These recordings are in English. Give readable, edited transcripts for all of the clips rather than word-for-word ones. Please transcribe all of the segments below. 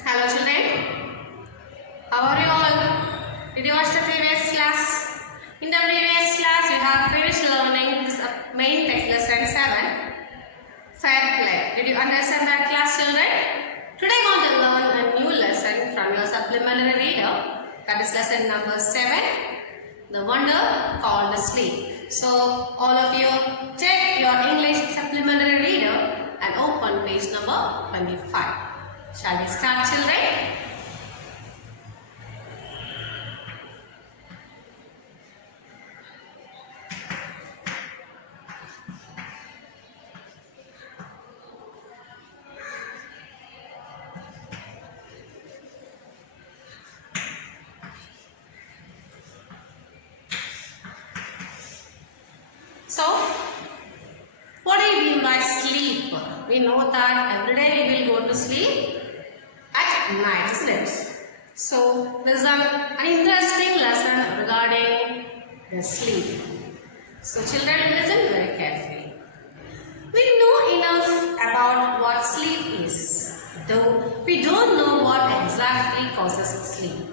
Hello children, how are you all? Did you watch the previous class? In the previous class you have finished learning this main text lesson 7, Fair Play. Did you understand that class children? Today we are going to learn a new lesson from your supplementary reader, that is lesson number 7, The Wonder Called Sleep. So all of you take your English supplementary reader and open page number 25. Shall we start children? So, what do you mean by sleep? We know that every day we will go to sleep at night, isn't it? So, there is an interesting lesson regarding the sleep. So, children, listen very carefully. We know enough about what sleep is, though we don't know what exactly causes sleep.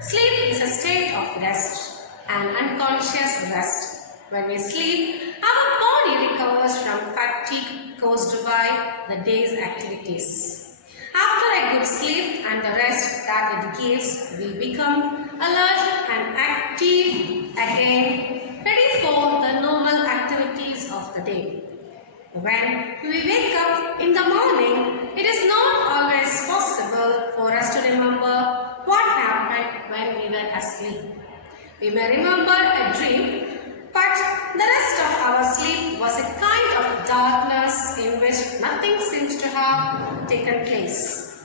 Sleep is a state of rest, an unconscious rest. When we sleep, our body recovers from fatigue caused by the day's activities. After a good sleep and the rest that it gives, we become alert and active again, ready for the normal activities of the day. When we wake up in the morning, it is not always possible for us to remember what happened when we were asleep. We may remember a dream, but the rest of our sleep was a kind of darkness in which nothing seems to have taken place.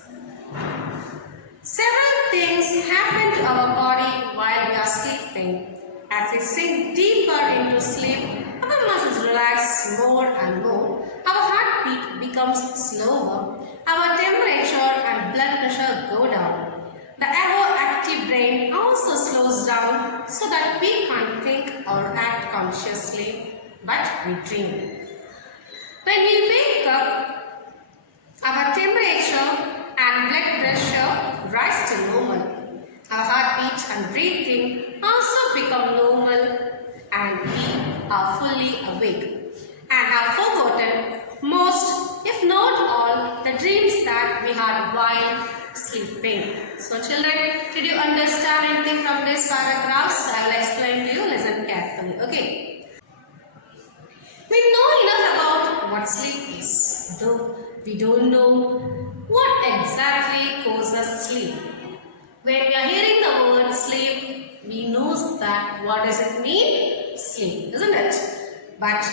Several things happen to our body while we are sleeping. As we sink deeper into sleep, our muscles relax more and more. Our heartbeat becomes slower. Our temperature and blood pressure go down. The ever-active brain also slows down so that we can't think or act consciously, but we dream. When we wake up, our temperature and blood pressure rise to normal. Our heartbeat and breathing also become normal, and we are fully awake and have forgotten most, if not all, the dreams that we had while sleeping. So children, did you understand anything from this paragraphs? I will explain to you. Listen carefully. Okay. We know enough about what sleep is, though we don't know what exactly causes sleep. When we are hearing the word sleep, we know that what does it mean? Sleep, isn't it? But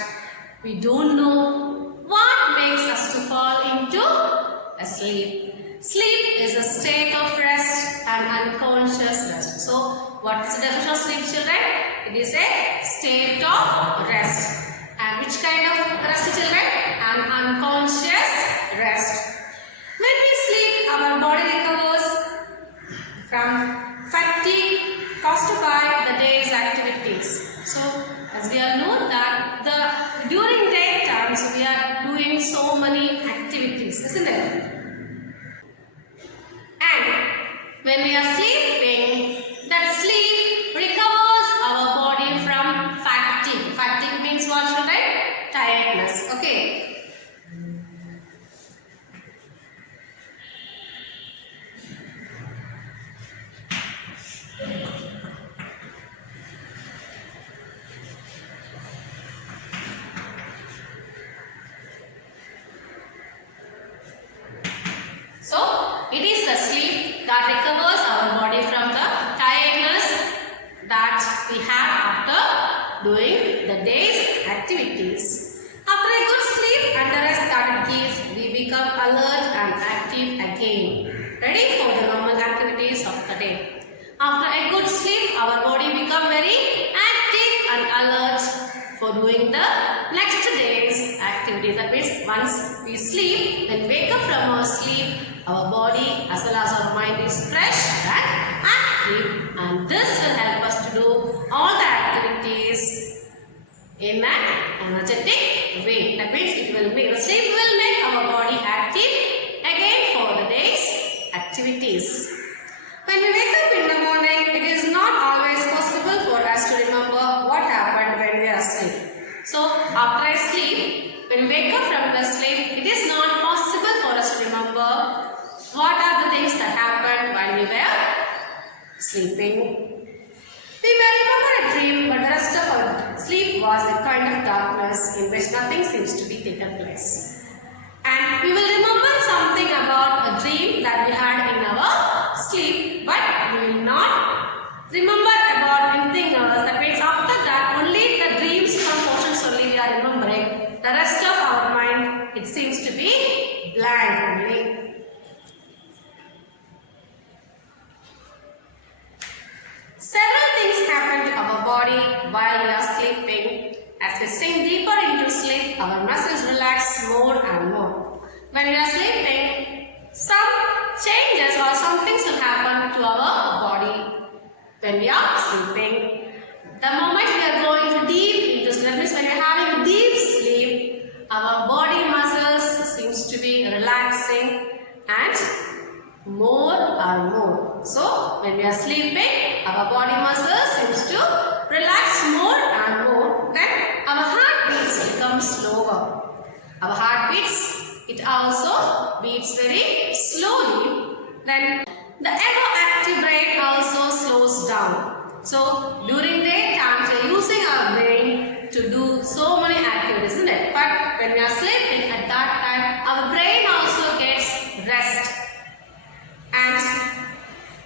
we don't know what makes us to fall into a sleep. Sleep is a state of rest and unconscious rest. So, what is the definition of sleep, children? It is a state of rest. And which kind of rest, children? An unconscious rest. When we sleep, our body recovers from fatigue caused by the day's activities. So, as we all know that during daytimes we are doing so many activities, isn't it? And when we are sleeping, that sleep recovers our body from fatigue. Fatigue means what, children? Tiredness. Okay. So, it is the sleep that recovers our body from the tiredness that we had after doing the day's activities. After a good sleep and the rest that it gives, we become alert and active again, ready for the normal activities of the day. After a good sleep, our body becomes very active and alert for doing the next day's activities. That means once we sleep, then wake up from our sleep, our body as well as our mind is fresh and active, and this will help us to do all the activities in an energetic way. That means the sleep will make our body active again for the day's activity. activities. When we wake up in the morning, it is not always possible for us to remember what happened when we are asleep. So, after I sleep, when we wake up from the sleep, it is not possible for us to remember what are the things that happened while we were sleeping. We may remember a dream, but the rest of our sleep was a kind of darkness in which nothing seems to be taken place. And we will remember something about a dream that we had in our sleep, but we will not remember about anything else. That means after that, only the dreams from portions only we are remembering. The rest of our mind, it seems to be blank only. Several things happen to our body while we are sleeping. As we sink deeper into sleep, our muscles relax more and more. When we are sleeping, some changes or some things will happen to our body when we are sleeping. The moment we are going deep into sleep, that means when we are having deep sleep, our body muscles seems to be relaxing and more and more. So, when we are sleeping, our body muscles seems to relax more and more. Then our heartbeats become slower. Our heartbeats, it also beats very slowly. Then the ever active brain also slows down. So, during daytime, we are using our brain to do so many activities, isn't it? But when we are sleeping, at that time, our brain also gets rest. And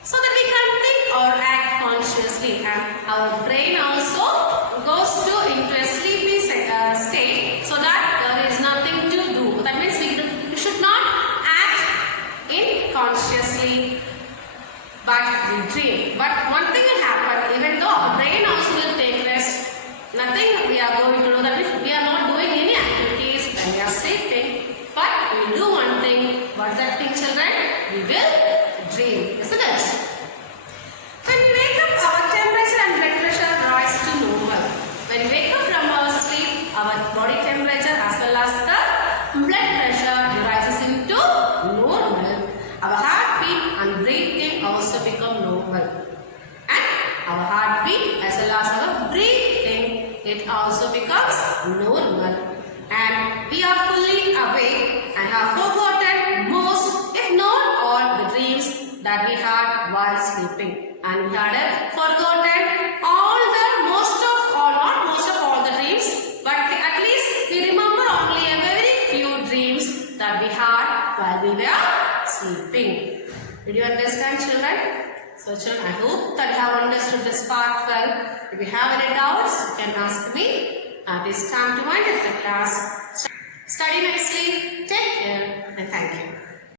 so that we can think or act consciously, and our brain also goes into a sleepy state, so that there is nothing to do. That means we should not act inconsciously, but we dream. But one thing will happen, even though our brain also will take rest, nothing we are going to do. That means we are not doing any activities when we are sleeping, but we do one thing. What's that thing, children? We will dream, isn't it? When we wake up, our temperature and blood pressure rise to normal. When we wake up from our sleep, our body temperature as well as the blood pressure rises into normal. Our heartbeat and breathing also become normal. And our heartbeat as well as our breathing, it also becomes normal. And we are fully awake and have forgotten most, if not all, the dreams that we had while sleeping. And we had forgotten not most of all the dreams, but at least we remember only a very few dreams that we had while we were sleeping. Did you understand, children? So children, I hope that you have understood this part well. If you have any doubts, you can ask me. It is time to wind up the class. Study nicely, take care, and thank you.